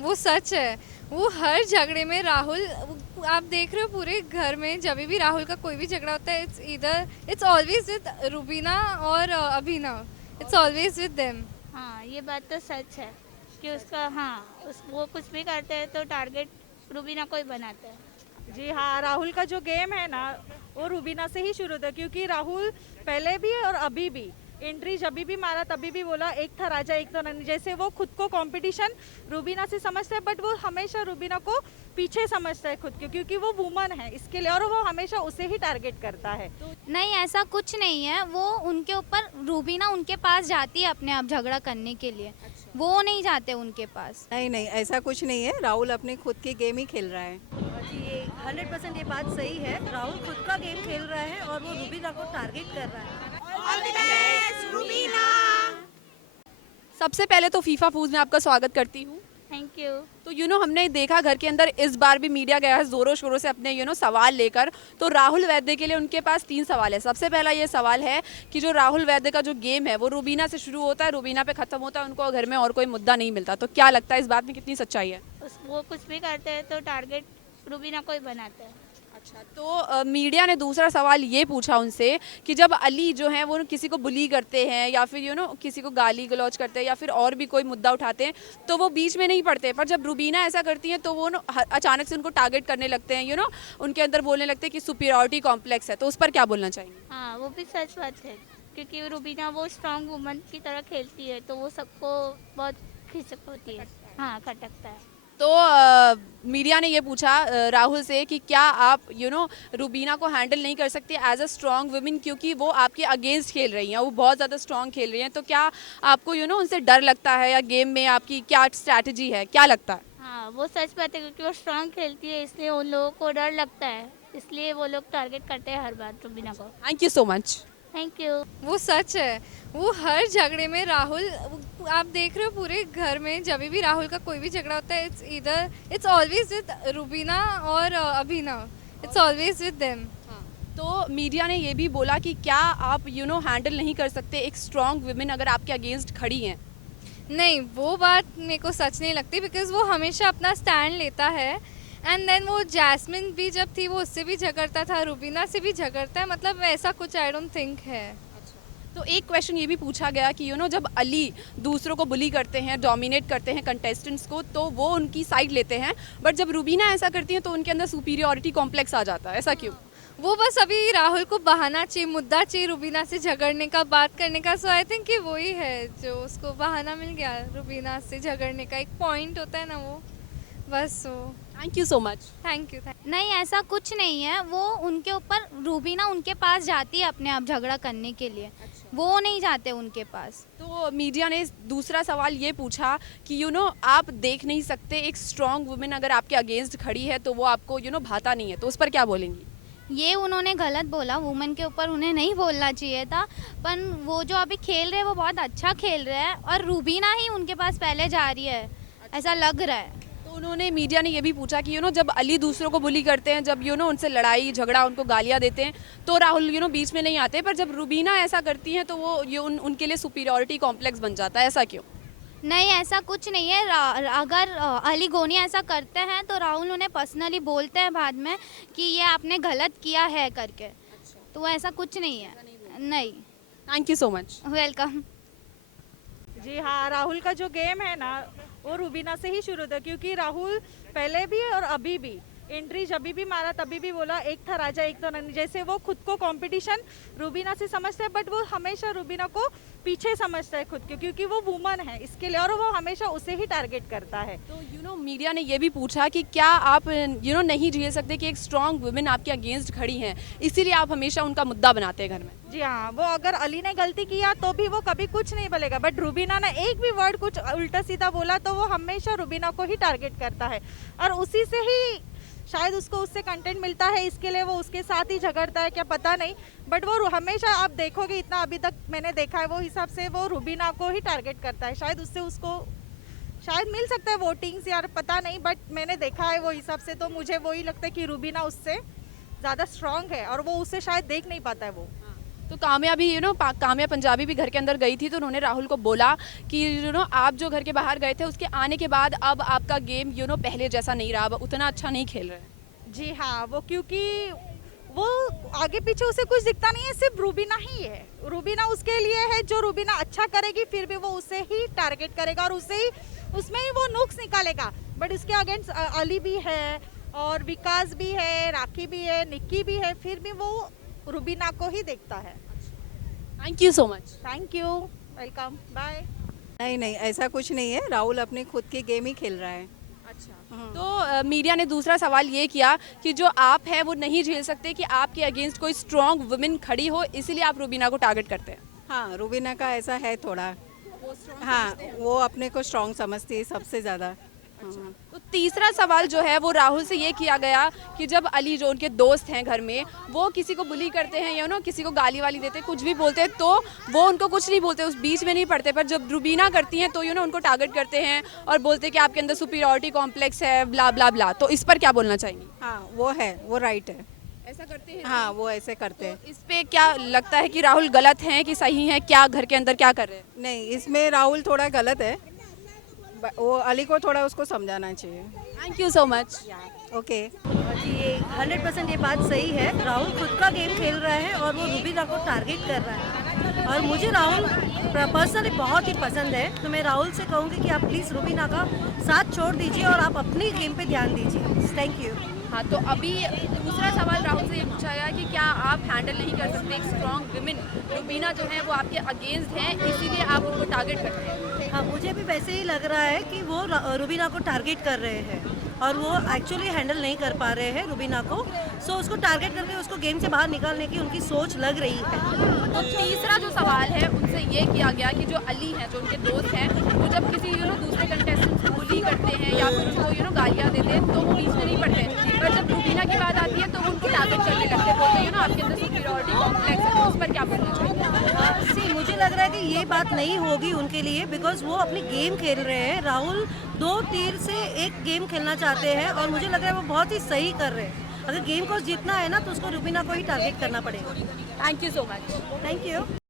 वो सच है। वो हर झगड़े में राहुल, आप देख रहे हो पूरे घर में जब भी राहुल का कोई भी झगड़ा होता है, इट्स ऑलवेज विद रुबीना और Abhinav. It's always with them. हाँ, ये बात तो सच है कि उसका हाँ वो कुछ भी करते हैं तो टारगेट रूबीना को ही बनाते हैं। जी हाँ, राहुल का जो गेम है ना, वो रुबीना से ही शुरू था, क्योंकि राहुल पहले भी और अभी भी एंट्री जब भी मारा तभी भी बोला एक था राजा एक था रानी। जैसे वो खुद को कंपटीशन रुबीना से समझता है, बट वो हमेशा रुबीना को पीछे समझता है खुद के, क्योंकि वो वुमन है इसके लिए, और वो हमेशा उसे ही टारगेट करता है। नहीं, ऐसा कुछ नहीं है। वो उनके ऊपर रूबीना उनके पास जाती है अपने आप झगड़ा करने के लिए। वो नहीं जाते उनके पास। नहीं नहीं, ऐसा कुछ नहीं है। राहुल अपने खुद की गेम ही खेल रहा है। जी, ये 100% ये बात सही है। राहुल खुद का गेम खेल रहा है और वो रुबीना को टारगेट कर रहा है। सबसे पहले तो फीफा फूज में आपका स्वागत करती हूँ। Thank you. तो हमने देखा घर के अंदर इस बार भी मीडिया गया है जोरों शोरों से अपने सवाल लेकर। तो राहुल वैद्य के लिए उनके पास 3 सवाल है। सबसे पहला ये सवाल है कि जो राहुल वैद्य का जो गेम है वो रुबीना से शुरू होता है, रुबीना पे खत्म होता है, उनको घर में और कोई मुद्दा नहीं मिलता। तो क्या लगता है इस बात में कितनी सच्चाई है? वो कुछ भी करते हैं तो टारगेट रूबीना को ही बनाते हैं। अच्छा, तो मीडिया ने दूसरा सवाल ये पूछा उनसे कि जब अली जो है वो किसी को बुली करते हैं या फिर किसी को गाली गलौज करते हैं या फिर और भी कोई मुद्दा उठाते हैं तो वो बीच में नहीं पड़ते, पर जब रुबीना ऐसा करती हैं तो वो अचानक से उनको टारगेट करने लगते हैं, उनके अंदर बोलने लगते हैं कि सुपीरियरिटी कॉम्प्लेक्स है। तो उस पर क्या बोलना चाहिए? हाँ, वो भी सच बात है क्योंकि रूबीना वो स्ट्रांग वुमन की तरह खेलती है तो वो सबको बहुत खिचक होती है। हाँ, खटकता है। तो मीडिया ने ये पूछा राहुल से कि क्या आप रुबीना को हैंडल नहीं कर सकते एज अ स्ट्रॉन्ग वुमेन, क्योंकि वो आपके अगेंस्ट खेल रही हैं, वो बहुत ज़्यादा स्ट्रॉन्ग खेल रही हैं। तो क्या आपको उनसे डर लगता है या गेम में आपकी क्या स्ट्रैटेजी है, क्या लगता है? हाँ, वो सच बात है क्योंकि वो स्ट्रांग खेलती है इसलिए उन लोगों को डर लगता है, इसलिए वो लोग टारगेट करते हैं हर बार रूबीना को। Thank you so much. Thank you. वो सच है। वो हर झगड़े में राहुल, आप देख रहे हो पूरे घर में जब भी राहुल का कोई भी झगड़ा होता है, इट्स ऑलवेज विद रुबीना और Abhinav. It's always with them. तो मीडिया ने ये भी बोला कि क्या आप हैंडल नहीं कर सकते एक स्ट्रॉन्ग वुमेन अगर आपके अगेंस्ट खड़ी हैं? नहीं, वो बात मेरे को सच नहीं लगती, बिकॉज वो हमेशा अपना स्टैंड लेता है। एंड देन वो जैस्मिन भी जब थी वो उससे भी झगड़ता था, रुबीना से भी झगड़ता है, मतलब ऐसा कुछ आई डोंट थिंक है। तो एक क्वेश्चन ये भी पूछा गया कि जब अली दूसरों को बुली करते हैं, डोमिनेट करते हैं कंटेस्टेंट्स को, तो वो उनकी साइड लेते हैं, बट जब रुबीना ऐसा करती हैं तो उनके अंदर सुपीरियरिटी कॉम्प्लेक्स आ जाता है। ऐसा क्यों? वो बस अभी राहुल को बहाना चाहिए, मुद्दा चाहिए रुबीना से झगड़ने का, बात करने का। सो आई थिंक कि वही है जो उसको बहाना मिल गया रुबीना से झगड़ने का, एक पॉइंट होता है ना वो, बस। So thank you so much. Thank you. नहीं, ऐसा कुछ नहीं है। वो उनके ऊपर रूबीना उनके पास जाती है अपने आप झगड़ा करने के लिए। वो नहीं जाते उनके पास। तो मीडिया ने दूसरा सवाल ये पूछा कि आप देख नहीं सकते एक स्ट्रॉन्ग वुमेन अगर आपके अगेंस्ट खड़ी है तो वो आपको भाता नहीं है। तो उस पर क्या बोलेंगी? ये उन्होंने गलत बोला, वुमेन के ऊपर उन्हें नहीं बोलना चाहिए था। पर वो जो अभी खेल रहे हैं वो बहुत अच्छा खेल रहे हैं और रूबीना ही उनके पास पहले जा रही है, ऐसा लग रहा है। तो उन्होंने मीडिया ने ये भी पूछा कि जब अली दूसरों को बुली करते हैं, जब उनसे लड़ाई झगड़ा उनको गालियां देते हैं तो राहुल बीच में नहीं आते, पर जब रुबीना ऐसा करती हैं तो वो उनके लिए सुपीरियरिटी कॉम्प्लेक्स बन जाता है। ऐसा क्यों? नहीं, ऐसा कुछ नहीं है। अगर अली गोनी ऐसा करते हैं तो राहुल उन्हें पर्सनली बोलते हैं बाद में कि ये आपने गलत किया है करके। तो ऐसा कुछ नहीं है। नहीं। Thank you so much. Welcome. जी हाँ, राहुल का जो गेम है ना, वो रुबीना से ही शुरू था, क्योंकि राहुल पहले भी और अभी भी एंट्री जब भी मारा तभी भी बोला एक था राजा एक था रानी। जैसे वो खुद को कंपटीशन रुबीना से समझता है, बट वो हमेशा रुबीना को पीछे समझता है खुद के, क्योंकि वो वुमन है इसके लिए, और वो हमेशा उसे ही टारगेट करता है। तो मीडिया ने ये भी पूछा कि क्या आप नहीं झेल सकते कि एक स्ट्रॉन्ग वुमेन आपके अगेंस्ट खड़ी हैं, इसीलिए आप हमेशा उनका मुद्दा बनाते हैं घर में? जी हाँ, वो अगर अली ने गलती किया तो भी वो कभी कुछ नहीं बोलेगा, बट रुबीना ने एक भी वर्ड कुछ उल्टा सीधा बोला तो वो हमेशा रुबीना को ही टारगेट करता है, और उसी से ही शायद उसको उससे कंटेंट मिलता है, इसके लिए वो उसके साथ ही झगड़ता है, क्या पता नहीं। बट वो हमेशा, आप देखोगे इतना अभी तक मैंने देखा है, वो हिसाब से वो रुबीना को ही टारगेट करता है। शायद उससे उसको शायद मिल सकता है वोटिंग्स, यार पता नहीं, बट मैंने देखा है वो हिसाब से, तो मुझे वही लगता है कि रुबीना उससे ज़्यादा स्ट्रांग है और वो उससे शायद देख नहीं पाता है वो। तो काम्या भी काम्या पंजाबी भी घर के अंदर गई थी तो उन्होंने राहुल को बोला कि आप जो घर के बाहर गए थे उसके आने के बाद अब आपका गेम पहले जैसा नहीं रहा, अब उतना अच्छा नहीं खेल रहे हैं। जी हाँ, वो क्योंकि वो आगे पीछे उसे कुछ दिखता नहीं है, सिर्फ रूबीना ही है। रूबीना उसके लिए है, जो रूबीना अच्छा करेगी फिर भी वो उसे ही टारगेट करेगा और उसे ही उसमें ही वो नुक्स निकालेगा। बट उसके अगेंस्ट अली भी है और विकास भी है, राखी भी है, निक्की भी है, फिर भी वो रूबीना को ही देखता है। Thank you so much. Thank you, welcome, bye. नहीं नहीं, ऐसा कुछ नहीं है, राहुल अपनी खुद की गेम ही खेल रहा है। अच्छा, तो मीडिया ने दूसरा सवाल ये किया कि जो आप हैं वो नहीं झेल सकते कि आपके अगेंस्ट कोई स्ट्रॉन्ग वुमेन खड़ी हो, इसीलिए आप रूबीना को टारगेट करते हैं। हाँ, रूबीना का ऐसा है थोड़ा। हाँ, वो अपने को स्ट्रॉन्ग समझती है सबसे ज़्यादा। हाँ। तो तीसरा सवाल जो है वो राहुल से ये किया गया कि जब अली जो उनके दोस्त हैं घर में, वो किसी को बुली करते हैं या किसी को गाली वाली देते हैं, कुछ भी बोलते हैं, तो वो उनको कुछ नहीं बोलते, उस बीच में नहीं पड़ते। पर जब रूबीना करती हैं तो उनको टारगेट करते हैं और बोलते हैं कि आपके अंदर सुपीरियरिटी कॉम्प्लेक्स है, ब्ला ब्ला ब्ला। तो इस पर क्या बोलना चाहेंगी? हाँ, वो है, वो राइट है। ऐसा करते हैं? हाँ, वो ऐसे करते हैं। इस पे क्या लगता है कि राहुल गलत हैं कि सही हैं? क्या घर के अंदर क्या कर रहे हैं? नहीं, इसमें राहुल थोड़ा गलत है, वो अली को थोड़ा उसको समझाना चाहिए। Thank you so much. Okay. जी, ये 100% ये बात सही है। राहुल खुद का गेम खेल रहा है और वो रूबीना को टारगेट कर रहा है और मुझे राहुल पर्सनली बहुत ही पसंद है। तो मैं राहुल से कहूँगी कि आप प्लीज़ रूबीना का साथ छोड़ दीजिए और आप अपनी गेम पे ध्यान दीजिए। Thank you. हाँ, तो अभी दूसरा सवाल राहुल से ये पूछा गया कि क्या आप हैंडल नहीं कर सकते एक स्ट्रॉन्ग विमेन? रूबीना जो है वो आपके अगेंस्ट हैं, इसीलिए आप उनको टारगेट करते हैं। हाँ, मुझे भी वैसे ही लग रहा है कि वो रूबीना को टारगेट कर रहे हैं और वो एक्चुअली हैंडल नहीं कर पा रहे हैं रूबीना को। सो उसको टारगेट करके उसको गेम से बाहर निकालने की उनकी सोच लग रही है। तो तीसरा जो सवाल है उनसे ये किया गया कि जो अली हैं, जो उनके दोस्त हैं, वो जब किसी दूसरे कंटेस्टेंट को बुली करते हैं या फिर उनको गालियाँ देते हैं तो वो बीच में नहीं पड़ते हैं। पर जब रूबीना की बात आती है तो वो उनकी टारगेट करने लगते हैं, बोलते हैं आपके अंदर सुपीरियरिटी कॉम्प्लेक्स है। तो उस पर क्या बोलना चाहिए? सी, मुझे लग रहा है कि ये बात नहीं होगी उनके लिए, बिकॉज वो अपनी गेम खेल रहे हैं। राहुल 2 तीर से एक गेम खेलना चाहते हैं और मुझे लग रहा है वो बहुत ही सही कर रहे हैं। अगर गेम को जीतना है ना तो उसको रूबीना को ही टारगेट करना पड़ेगा। Thank you so much. Thank you.